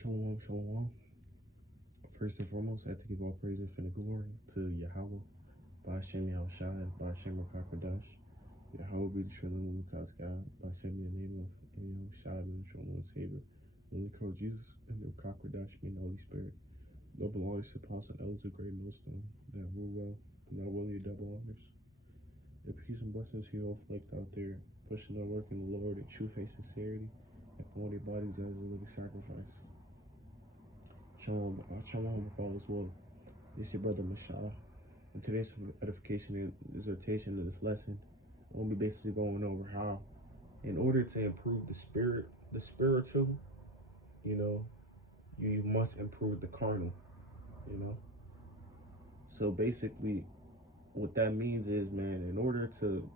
Shalom, shalom. First and foremost, I have to give all praise and glory to Yahweh, Ba'ashem Yahushai, Ba'ashem Rakakwadash. Yahweh be the true and living God, Ba'ashem in the name of Yahushai, the true and living Savior. The only Crow Jesus, and the Rakakwadash, mean the Holy Spirit. Double honors to apostles and elders of great millstone, that rule well, and not willing to double honors. The peace and blessings to you all flaked out there, pushing their work in the Lord in true faith sincerity, and throwing their bodies as a living sacrifice. Shalom, shalom, all is well. This is your brother Mashah. And today's edification and exhortation of this lesson, we'll be basically going over how, in order to improve the spiritual, you must improve the carnal, So basically, what that means is, man, in order to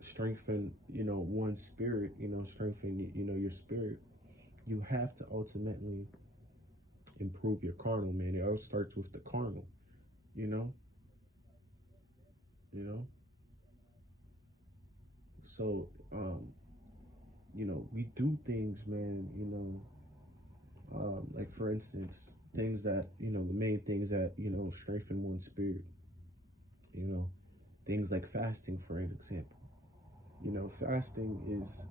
strengthen, one's spirit, strengthen, your spirit, you have to ultimately improve your carnal, man. It all starts with the carnal, So, we do things, man, like for instance, things that, the main things that, strengthen one's spirit, things like fasting, for an example. Fasting is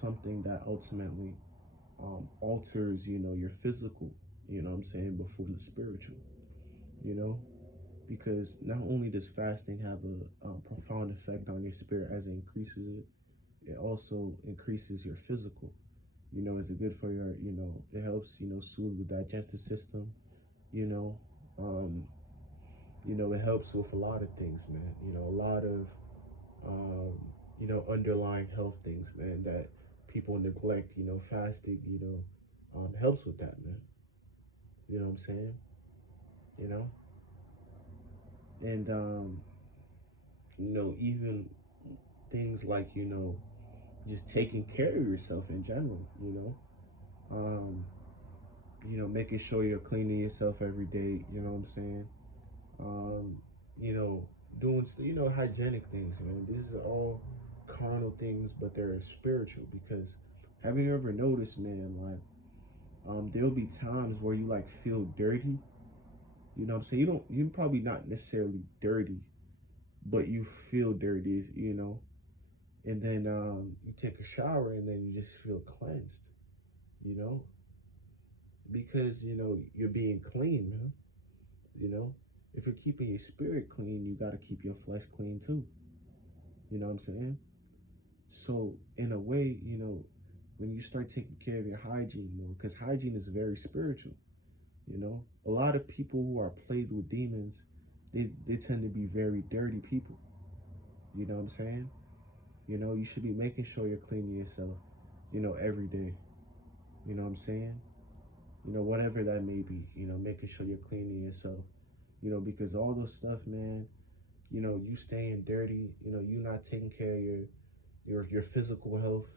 something that ultimately alters, your physical, before the spiritual, because not only does fasting have a profound effect on your spirit as it increases it, it also increases your physical. It's good for your, it helps, soothe the digestive system, it helps with a lot of things, man, a lot of, underlying health things, man, that people neglect. Fasting, helps with that, man. You know what I'm saying? And, even things like, just taking care of yourself in general, making sure you're cleaning yourself every day, you know what I'm saying? Doing, hygienic things, man. These are all carnal things, but they're spiritual, because have you ever noticed, man, like, there'll be times where you like feel dirty, you know what I'm saying? You're probably not necessarily dirty, but you feel dirty, and then you take a shower and then you just feel cleansed, because you're being clean, man. If you're keeping your spirit clean, you got to keep your flesh clean too. You know what I'm saying? So in a way, when you start taking care of your hygiene more, because hygiene is very spiritual, a lot of people who are plagued with demons, they tend to be very dirty people. You know what I'm saying? You should be making sure you're cleaning yourself, every day. You know what I'm saying? Whatever that may be, making sure you're cleaning yourself, because all those stuff, man, you staying dirty, you not taking care of your physical health,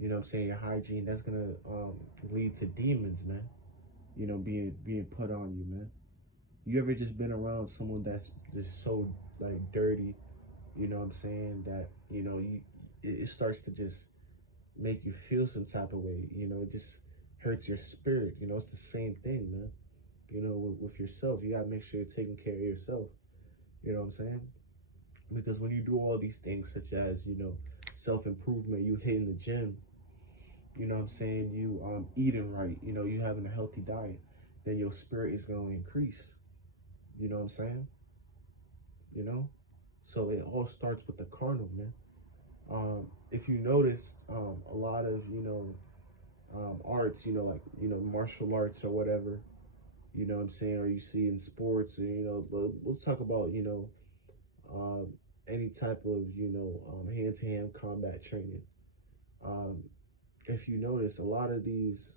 you know what I'm saying, your hygiene, that's gonna lead to demons, man, being put on you, man. You ever just been around someone that's just so like dirty, you know what I'm saying, that it starts to just make you feel some type of way, it just hurts your spirit. It's the same thing, man. With yourself, you gotta make sure you're taking care of yourself. You know what I'm saying? Because when you do all these things, such as, self-improvement, you hitting the gym, you know what I'm saying, you eating right, you having a healthy diet, then your spirit is going to increase. You know what I'm saying? So it all starts with the carnal, man. If you notice, a lot of, arts, like, martial arts or whatever, you know what I'm saying, or you see in sports, or, but let's talk about, any type of, hand-to-hand combat training. If you notice, a lot of these,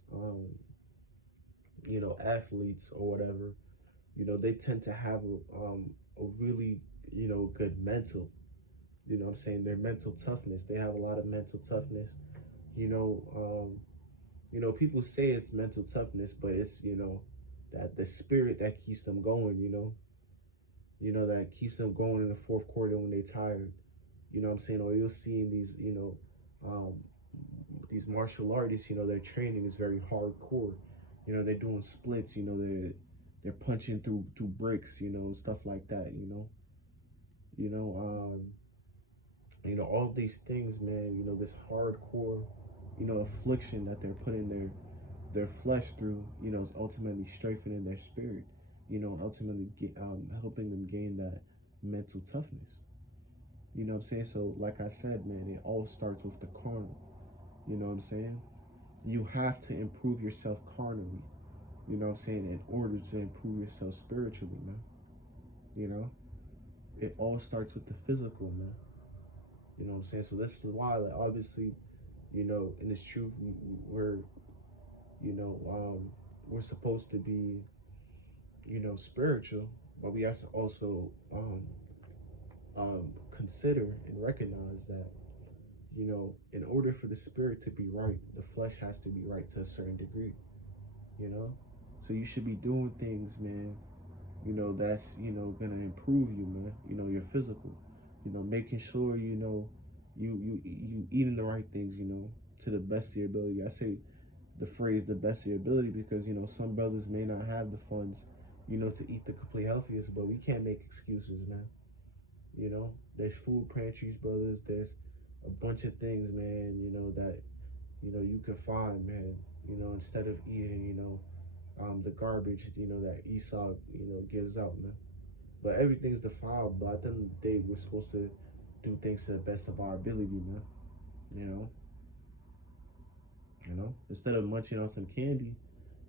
athletes or whatever, they tend to have a really, good mental, what I'm saying, their mental toughness. They have a lot of mental toughness. People say it's mental toughness, but it's, that the spirit that keeps them going, that keeps them going in the fourth quarter when they're tired. You know what I'm saying? Or you'll see in these martial artists, their training is very hardcore. You know, they're doing splits. You know, they're punching through bricks. You know, stuff like that. You know, all these things, man. You know, this hardcore, affliction that they're putting their flesh through. You know, is ultimately strengthening their spirit. You know, and ultimately helping them gain that mental toughness. You know what I'm saying? So, like I said, man, it all starts with the carnal. You know what I'm saying? You have to improve yourself carnally. You know what I'm saying? In order to improve yourself spiritually, man. You know? It all starts with the physical, man. You know what I'm saying? So this is why, like, obviously, in this truth, we're, we're supposed to be, spiritual, but we have to also consider and recognize that, in order for the spirit to be right, the flesh has to be right to a certain degree, you know? So you should be doing things, man, that's, gonna improve you, man, your physical, making sure, you eating the right things, to the best of your ability. I say the phrase the best of your ability because, some brothers may not have the funds, to eat the complete healthiest, but we can't make excuses, man. There's food pantries, brothers. There's a bunch of things, man, that, you can find, man, instead of eating, the garbage, that Esau, gives out, man. But everything's defiled, but at the end of the day, we're supposed to do things to the best of our ability, man. Instead of munching on some candy,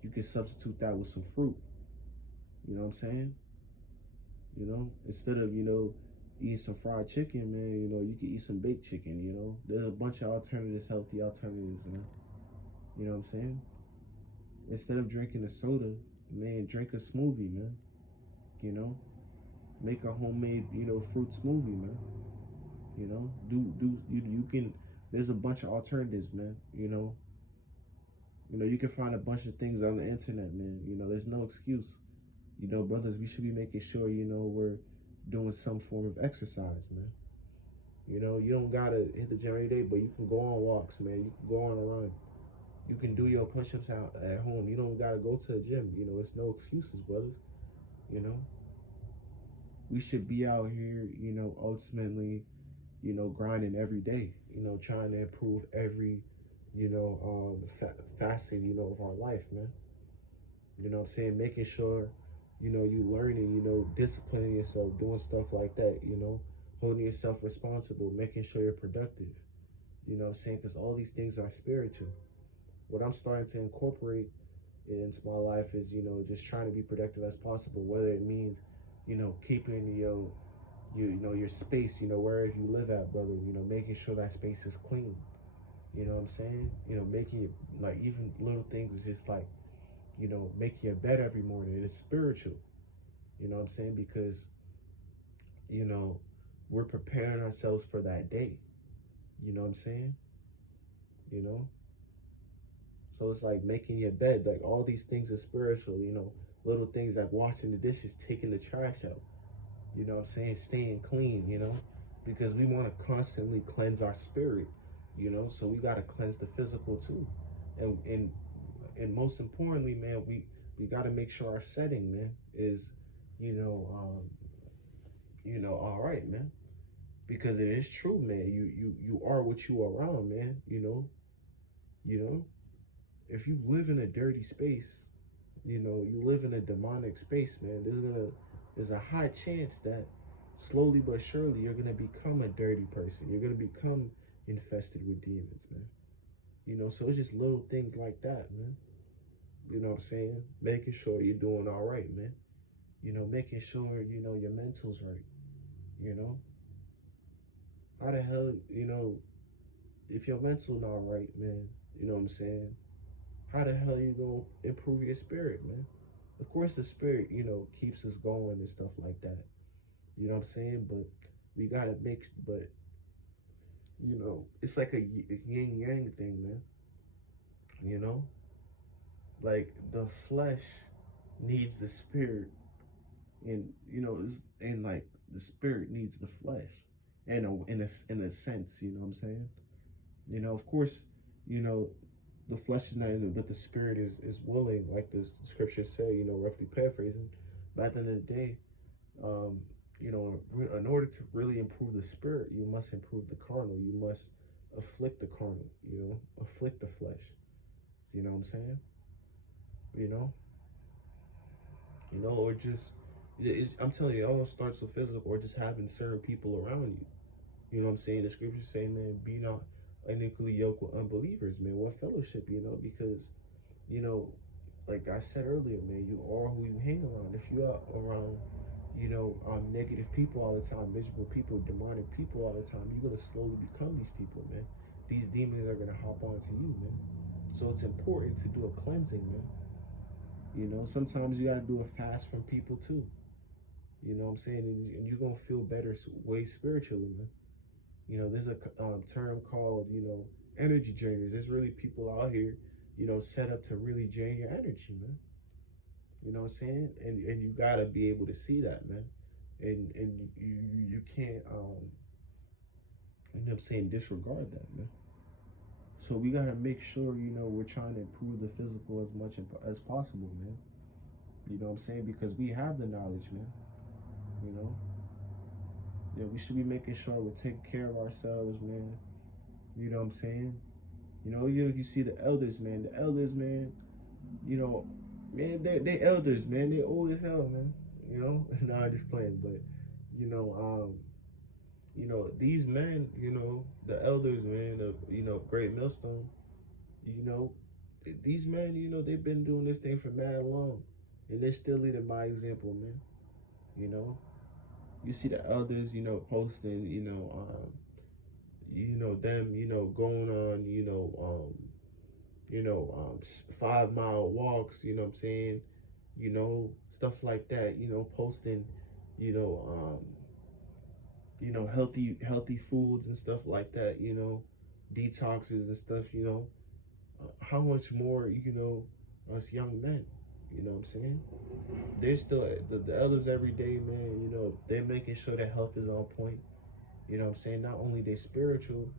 you can substitute that with some fruit. You know what I'm saying? Instead of, eating some fried chicken, man, you can eat some baked chicken, There's a bunch of alternatives, healthy alternatives, man. You know what I'm saying? Instead of drinking a soda, man, drink a smoothie, man. Make a homemade, fruit smoothie, man. You can, there's a bunch of alternatives, man, you can find a bunch of things on the internet, man. There's no excuse. Brothers, we should be making sure, we're doing some form of exercise, man. You don't gotta hit the gym every day, but you can go on walks, man. You can go on a run. You can do your push-ups out at home. You don't gotta go to the gym. It's no excuses, brothers. We should be out here, ultimately, grinding every day. Trying to improve every, facet, of our life, man. You know what I'm saying? Making sure, you learning, disciplining yourself, doing stuff like that, holding yourself responsible, making sure you're productive. You know what I'm saying? Because all these things are spiritual. What I'm starting to incorporate into my life is, just trying to be productive as possible, whether it means, keeping your space, wherever you live at, brother, making sure that space is clean. You know what I'm saying? Making it, like, even little things is just like, making your bed every morning. It's spiritual. You know what I'm saying? Because, we're preparing ourselves for that day. You know what I'm saying? So it's like making your bed, like all these things are spiritual, little things like washing the dishes, taking the trash out. You know what I'm saying? Staying clean, because we want to constantly cleanse our spirit, so we got to cleanse the physical too. And most importantly, man, we got to make sure our setting, man, is, all right, man, because it is true, man. You are what you are around, man. If you live in a dirty space, you live in a demonic space, man. There's a high chance that slowly but surely you're gonna become a dirty person. You're gonna become infested with demons, man. So it's just little things like that, man. You know what I'm saying? Making sure you're doing all right, man. Making sure, your mental's right. How the hell, if your mental not right, man, you know what I'm saying? How the hell you gonna improve your spirit, man? Of course the spirit, keeps us going and stuff like that. You know what I'm saying? But we gotta but, it's like a yin yang thing, man. Like the flesh needs the spirit, and and like the spirit needs the flesh, and in a sense, you know what I'm saying? Of course, the flesh is not in it, but the spirit is willing, like the scriptures say, roughly paraphrasing. But at the end of the day, um, in order to really improve the spirit, you must improve the carnal. You must afflict the carnal, afflict the flesh. You know what I'm saying? You know, or just, I'm telling you, it all starts with physical, or just having certain people around you. You know what I'm saying? The scriptures say, man, be not unequally yoked with unbelievers, man. What fellowship, because, like I said earlier, man, you are who you hang around. If you are around, negative people all the time, miserable people, demonic people all the time, you're gonna slowly become these people, man. These demons are gonna hop onto you, man. So it's important to do a cleansing, man. Sometimes you gotta do a fast from people too. You know what I'm saying? And you're gonna feel better way spiritually, man. There's a term called, energy drainers. There's really people out here, set up to really drain your energy, man. You know what I'm saying? And you gotta be able to see that, man. And you can't you know what I'm saying, disregard that, man. So we gotta make sure, we're trying to improve the physical as much as possible, man. You know what I'm saying? Because we have the knowledge, man. Yeah, we should be making sure we're taking care of ourselves, man. You know what I'm saying? You see the elders, man. The elders, man, man, they elders, man. They're old as hell, man. No, I'm just playing, but these men, the elders, man, of Great Millstone, these men, they've been doing this thing for mad long, and they're still leading by example, man. You see the elders, posting, them, going on, 5-mile walks, you know what I'm saying? Stuff like that, posting, healthy foods and stuff like that, detoxes and stuff, how much more, us young men, you know what I'm saying? They're still, the elders every day, man, they're making sure that health is on point. You know what I'm saying? Not only they spiritual,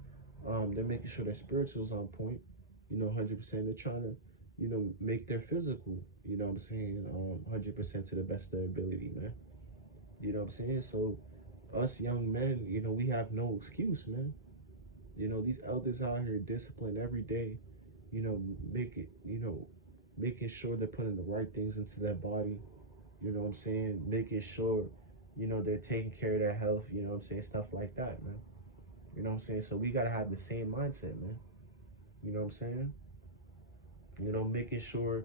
they're making sure their spiritual is on point, 100%. They're trying to, make their physical, you know what I'm saying, 100% to the best of their ability, man. You know what I'm saying? So us young men, we have no excuse, man. These elders out here disciplined every day, making sure they're putting the right things into their body, you know what I'm saying? Making sure, they're taking care of their health, you know what I'm saying? Stuff like that, man. You know what I'm saying? So we gotta have the same mindset, man. You know what I'm saying? Making sure,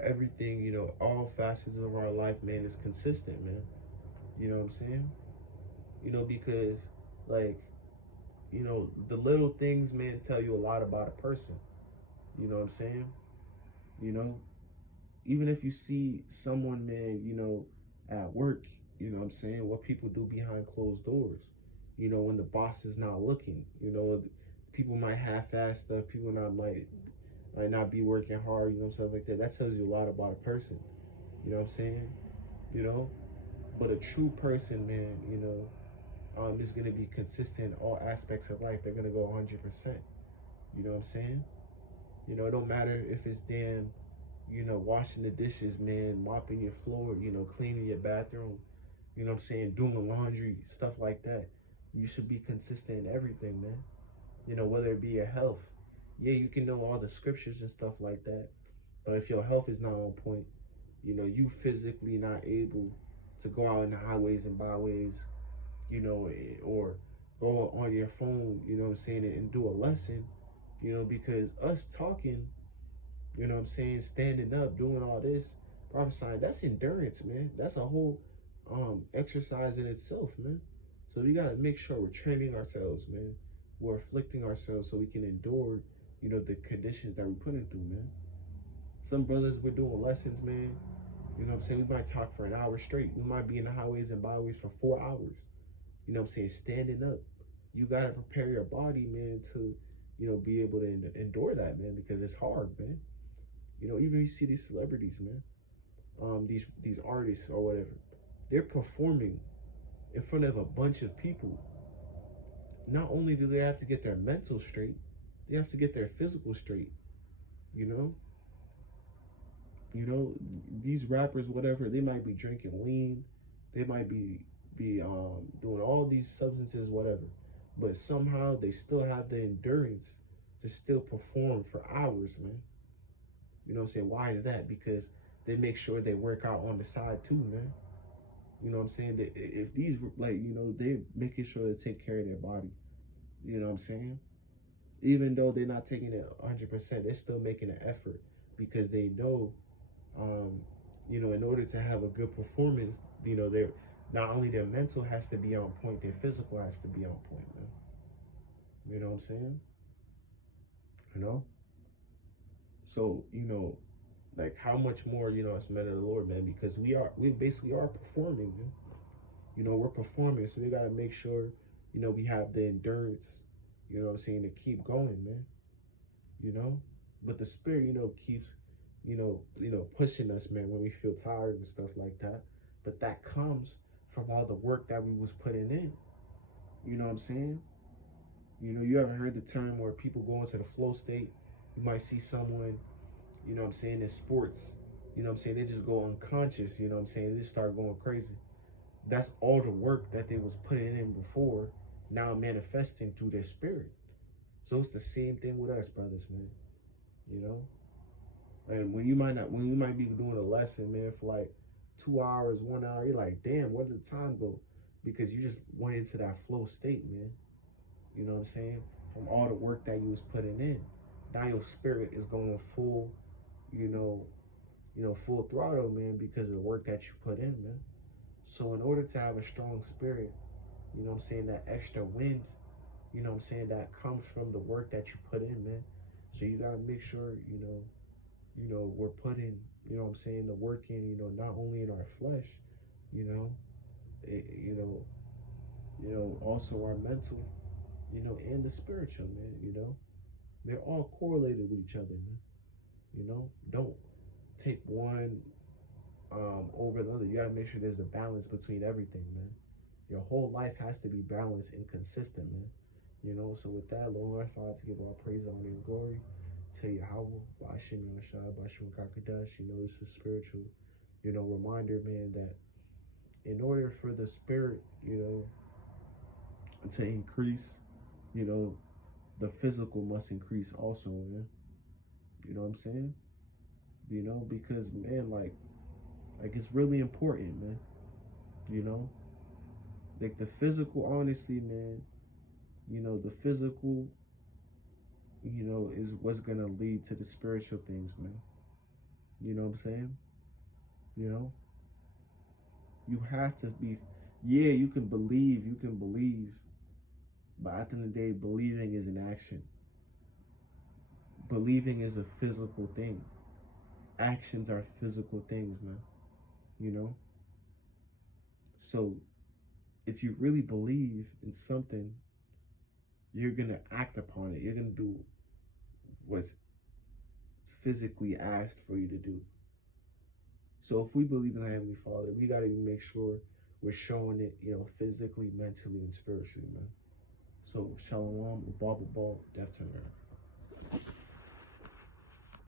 everything, all facets of our life, man, is consistent, man. You know what I'm saying? Because, like, the little things, man, tell you a lot about a person. You know what I'm saying? Even if you see someone, man, at work, you know what I'm saying, what people do behind closed doors, when the boss is not looking, people might half-ass stuff, people might not be working hard, stuff like that. That tells you a lot about a person, you know what I'm saying, but a true person, man, is going to be consistent in all aspects of life. They're going to go 100%, you know what I'm saying? It don't matter if it's damn, washing the dishes, man, mopping your floor, cleaning your bathroom, you know what I'm saying, doing the laundry, stuff like that. You should be consistent in everything, man. Whether it be your health. Yeah, you can know all the scriptures and stuff like that, but if your health is not on point, you physically not able to go out in the highways and byways, or go on your phone, you know what I'm saying, and do a lesson, because us talking, you know what I'm saying, standing up, doing all this, prophesying, that's endurance, man. That's a whole exercise in itself, man. So we gotta make sure we're training ourselves, man. We're afflicting ourselves so we can endure, the conditions that we're putting through, man. Some brothers, we're doing lessons, man. You know what I'm saying? We might talk for an hour straight. We might be in the highways and byways for 4 hours. You know what I'm saying? Standing up. You gotta prepare your body, man, to, be able to endure that, man, because it's hard, man. Even you see these celebrities, man, these artists or whatever, they're performing in front of a bunch of people. Not only do they have to get their mental straight, they have to get their physical straight. You know, you know, these rappers, whatever, they might be drinking lean, they might be doing all these substances, whatever, but somehow they still have the endurance to still perform for hours, man. You know what I'm saying? Why is that? Because they make sure they work out on the side too, man. You know what I'm saying? If these, like, you know, they making sure they take care of their body. You know what I'm saying? Even though they're not taking it 100%, they're still making an effort because they know, um, you know, in order to have a good performance, you know, they're not only their mental has to be on point, their physical has to be on point, man. You know what I'm saying? You know? So, you know, like how much more, you know, as men of the Lord, man, because we basically are performing, man. You know, we're performing, so we gotta make sure, you know, we have the endurance, you know what I'm saying, to keep going, man. You know? But the spirit, you know, keeps, pushing us, man, when we feel tired and stuff like that. But that comes from all the work that we was putting in. You know what I'm saying? You know, you ever heard the term where people go into the flow state? You might see someone, you know what I'm saying, in sports, you know what I'm saying, they just go unconscious, you know what I'm saying, they just start going crazy. That's all the work that they was putting in before, now manifesting through their spirit. So it's the same thing with us, brothers, man. You know? And when you might be doing a lesson, man, for like 2 hours, 1 hour, you're like, damn, where did the time go? Because you just went into that flow state, man. You know what I'm saying? From all the work that you was putting in. Now your spirit is going full, you know, full throttle, man, because of the work that you put in, man. So in order to have a strong spirit, you know what I'm saying, that extra wind, you know what I'm saying, that comes from the work that you put in, man. So you gotta make sure, we're putting, you know what I'm saying, the work in, you know, not only in our flesh, you know, it, also our mental, you know, and the spiritual, man, you know. They're all correlated with each other, man. You know, don't take one over the other. You gotta make sure there's a balance between everything, man. Your whole life has to be balanced and consistent, man. You know, so with that, Lord, I to give all praise, honor, and glory to Yahweh, Bashim Yashai, Bashim Kakadash. You know, this is spiritual, you know, reminder, man, that in order for the spirit, you know, to increase, you know, the physical must increase also, man. You know what I'm saying? You know, because man, like it's really important, man. You know, like the physical, honestly, man. You know, the physical, you know, is what's gonna lead to the spiritual things, man. You know what I'm saying? You know, you have to be. Yeah, you can believe, but at the end of the day, believing is an action. Believing is a physical thing. Actions are physical things, man. You know? So if you really believe in something, you're gonna act upon it. You're gonna do what's physically asked for you to do. So if we believe in the Heavenly Father, we gotta make sure we're showing it, you know, physically, mentally, and spiritually, man. So Shalom, Baba Ball, Death to America.